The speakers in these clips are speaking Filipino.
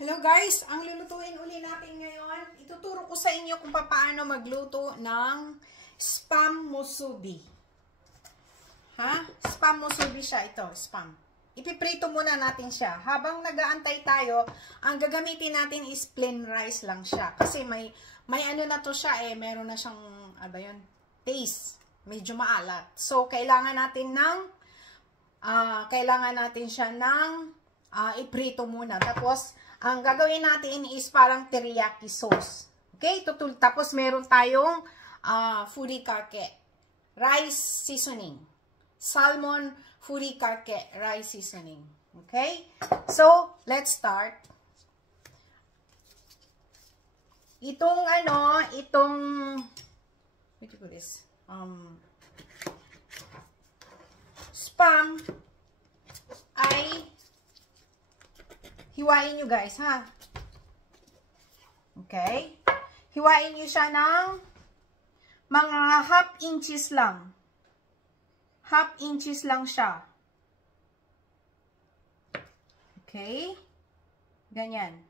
Hello guys, ang lulutuin uli natin ngayon, ituturo ko sa inyo kung paano magluto ng spam musubi. Ha? Spam musubi siya, ito, spam. Ipiprito muna natin siya. Habang nag-aantay tayo, ang gagamitin natin is plain rice lang siya. Kasi may ano na to siya meron na siyang, taste. Medyo maalat. So, kailangan natin siya ng iprito muna. Tapos, ang gagawin natin is parang teriyaki sauce. Okay? Tapos meron tayong furikake rice seasoning. Salmon furikake rice seasoning. Okay? So, let's start. Itong what do you call this? Spam ay hiwain nyo guys, ha? Okay? Hiwain nyo siya ng mga half inches lang. Half inches lang siya. Okay? Ganyan.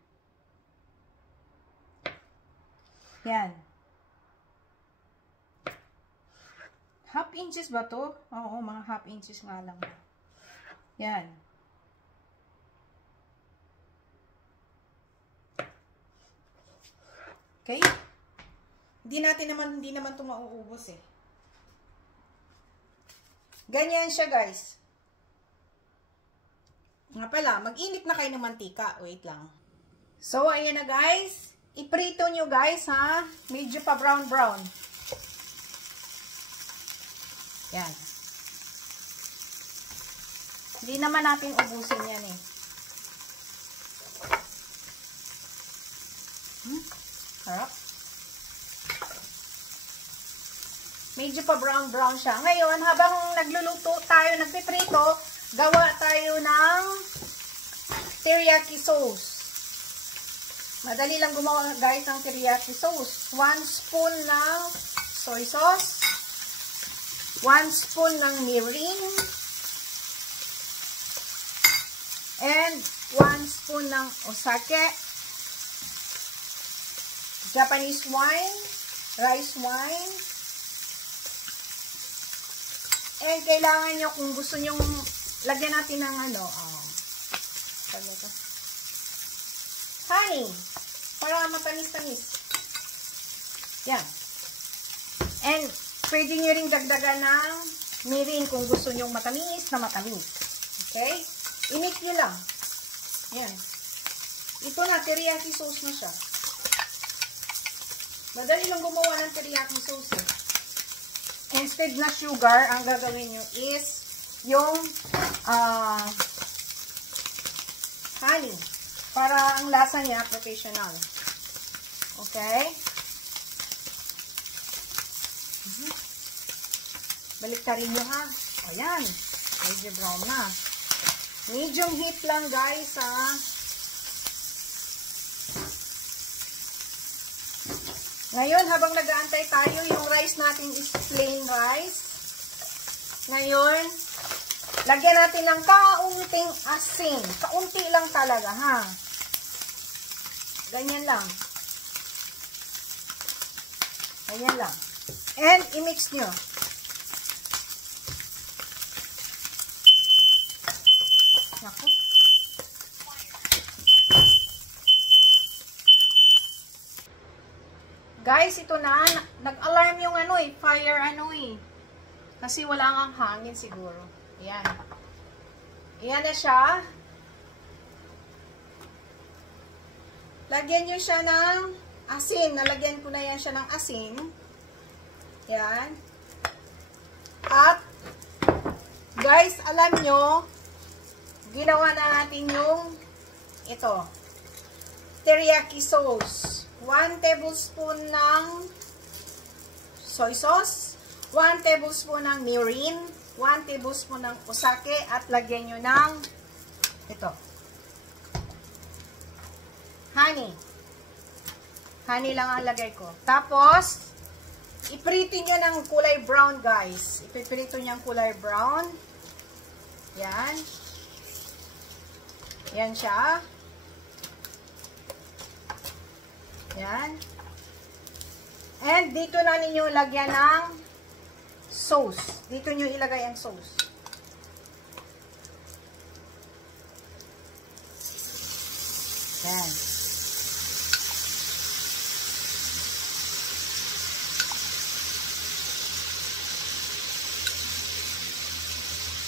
Yan. Half inches ba to? Oo, mga half inches nga lang. Yan. Okay? Hindi naman ito mauubos Ganyan siya, guys. Nga pala, mag-init na kayo ng mantika. Wait lang. So, ayan na, guys. Iprito nyo, guys, ha? Medyo pa brown-brown. Yan. Hindi naman natin ubusin yan, Sarap. Medyo pa brown-brown siya. Ngayon, habang nagluluto tayo, nagpiprito, gawa tayo ng teriyaki sauce. Madali lang gumawa, guys, ng teriyaki sauce. 1 spoon ng soy sauce. 1 spoon ng mirin. And 1 spoon ng osake. Japanese wine, rice wine. And kailangan nyo, kung gusto nyo, lagyan natin ng honey, para matamis-tamis. Yan. And pwede nyo ring dagdagan ng mirin kung gusto nyo matamis na matamis. Okay? I-mix nyo lang. Yan. Ito na, teriyaki sauce na siya. Madali lang gumawa ng teriyaki sauce. Instead na sugar, ang gagawin nyo is yung honey. Para ang lasa niya professional. Okay? Baliktarin nyo, ha? Ayan. Medyo brown na. Medium heat lang, guys, ha? Ngayon, habang nag-aantay tayo, yung rice natin is plain rice. Ngayon, lagyan natin ng kaunting asin. Kaunti lang talaga, ha? Ganyan lang. Ganyan lang. And, i-mix nyo. Naku. Guys, ito na. Nag-alarm yung fire Kasi wala ngang hangin siguro. Ayan. Ayan na siya. Lagyan nyo siya ng asin. Nalagyan ko na yan siya ng asin. Ayan. At, guys, alam nyo, ginawa na natin yung ito. Teriyaki sauce. 1 tablespoon ng soy sauce, 1 tablespoon ng mirin, 1 tablespoon ng osake, at lagyan nyo ng ito. Honey. Honey lang ang lagay ko. Tapos, iprito nyo ng kulay brown, guys. Ipiprito nyo ng kulay brown. Yan. Yan siya. Yan. And dito na ninyo lagyan ng sauce. Dito nyo ilagay ang sauce. Yan.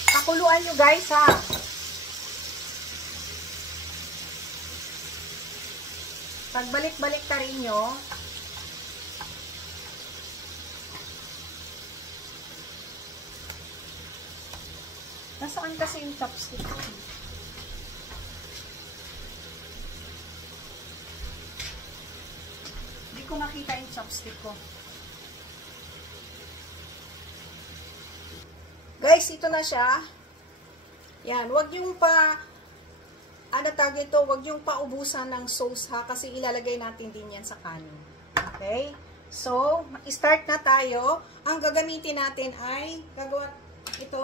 Pakuluan nyo guys ha. Pagbalik-balik ta rin nyo. Nasaan kasi yung chopstick ko? Hindi ko makita yung chopstick ko. Guys, ito na siya. Yan, wag yung tawag ito, wag yung paubusan ng sauce ha, kasi ilalagay natin din yan sa kanin. Okay? So, start na tayo. Ang gagamitin natin ay, gagawa ito,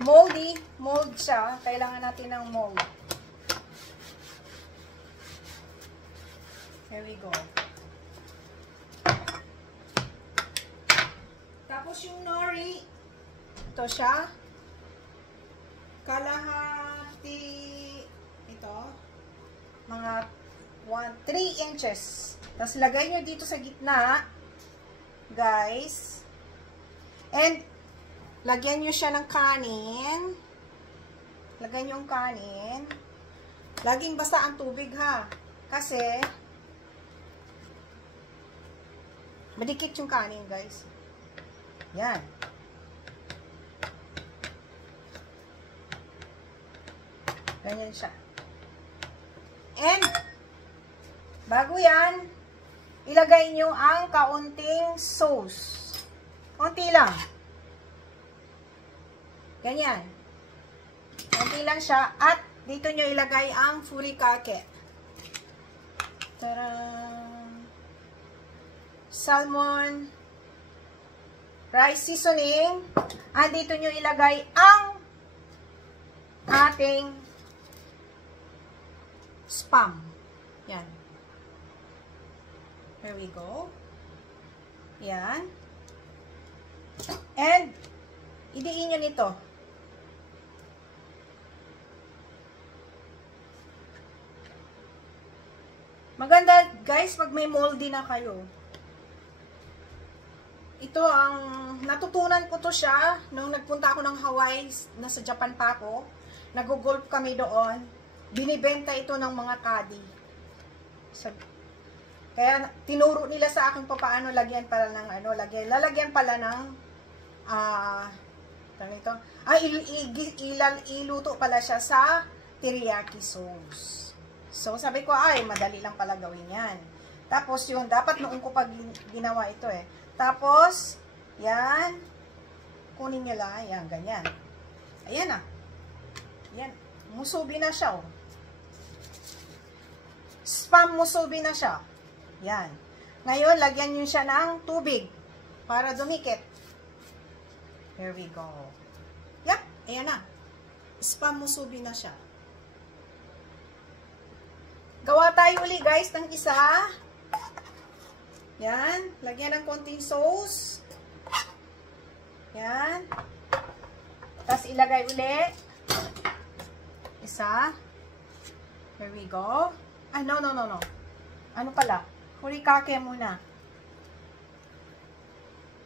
mold siya. Kailangan natin ng mold. Here we go. Tapos yung nori, ito siya. Kalahati, ito, mga 3 inches. Tapos lagay nyo dito sa gitna, guys. And, lagyan nyo siya ng kanin. Lagyan nyo yung kanin. Laging basa ang tubig ha. Kasi, madikit yung kanin guys. Yan. Ganyan siya. And, bago yan, ilagay nyo ang kaunting sauce. Konti lang. Ganyan. Konti lang siya. At dito nyo ilagay ang furikake. Tarang! Salmon. Rice seasoning. At dito nyo ilagay ang ating spam. Yan. Here we go. Yan. And, idiin nyo nito. Maganda, guys, pag may moldy na kayo. Ito ang, natutunan ko to siya nung nagpunta ako ng Hawaii, nasa Japan pa ako. Nag-golf kami doon. Binibenta ito ng mga caddy. Kaya, tinuro nila sa akin paano lagyan pala ng, lalagyan pala ng, iluto pala siya sa teriyaki sauce. So, sabi ko, ay, madali lang pala gawin yan. Tapos, yun, dapat noong ko pag ginawa ito eh. Tapos, yan, kunin nyo lang, yan, ganyan. Ayan na. Yan, musubi na siya, oh. Spam musubi na siya. Yan. Ngayon, lagyan nyo siya ng tubig para dumikit. Here we go. Yep, ayan na. Spam musubi na siya. Gawa tayo uli guys ng isa. Yan. Lagyan ng konting sauce. Yan. Tapos ilagay uli. Isa. Here we go. Ah, no. Ano pala? Furikake muna.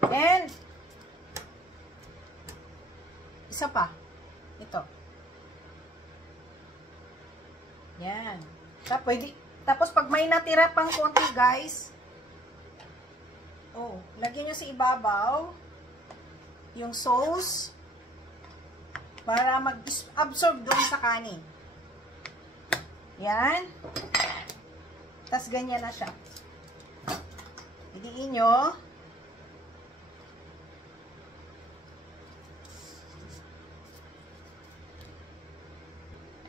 And, isa pa. Ito. Yan. Tapos, pag may natira pang konti, guys, lagyan nyo sa ibabaw yung sauce para mag-absorb doon sa kanin. Yan. Tapos, ganyan na siya. Idiin nyo.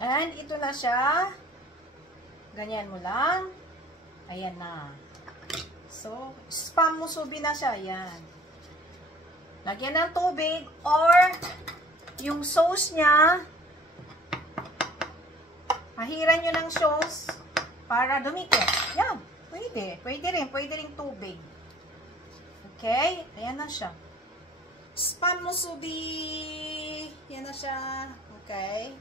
And, ito na siya. Ganyan mo lang. Ayan na. So, spam musubi na siya. Ayan. Lagyan ng tubig or yung sauce niya. Pahiran nyo ng sauce para dumikit. Yan. Pwede. Pwede rin. Pwede rin tubig. Okay? Ayan na siya. Spam musubi. Yan na siya. Okay?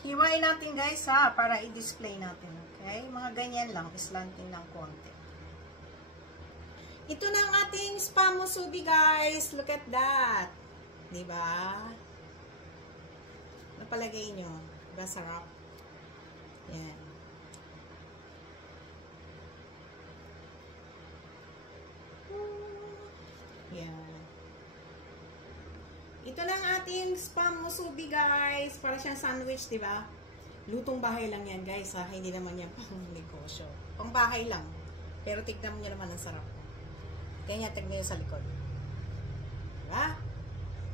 Hiwain natin guys ha, para i-display natin. Okay? Mga ganyan lang. Islanting ng konti. Ito na ang ating spam musubi guys. Look at that. Diba? Napalagay nyo. Diba sarap? Yan. Yan. Ito na ang ating spam musubi guys. Para siyang sandwich, diba? Lutong bahay lang yan guys ha. Hindi naman yan pang negosyo. Pang bahay lang. Pero tignan mo nyo naman ang sarap. Kaya tignan nyo sa likod. Diba?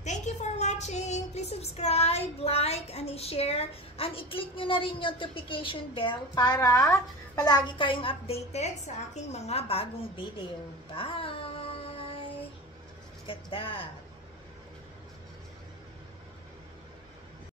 Thank you for watching. Please subscribe, like, and i-share. And i-click nyo na rin yung notification bell para palagi kayong updated sa aking mga bagong video. Bye! Look at that.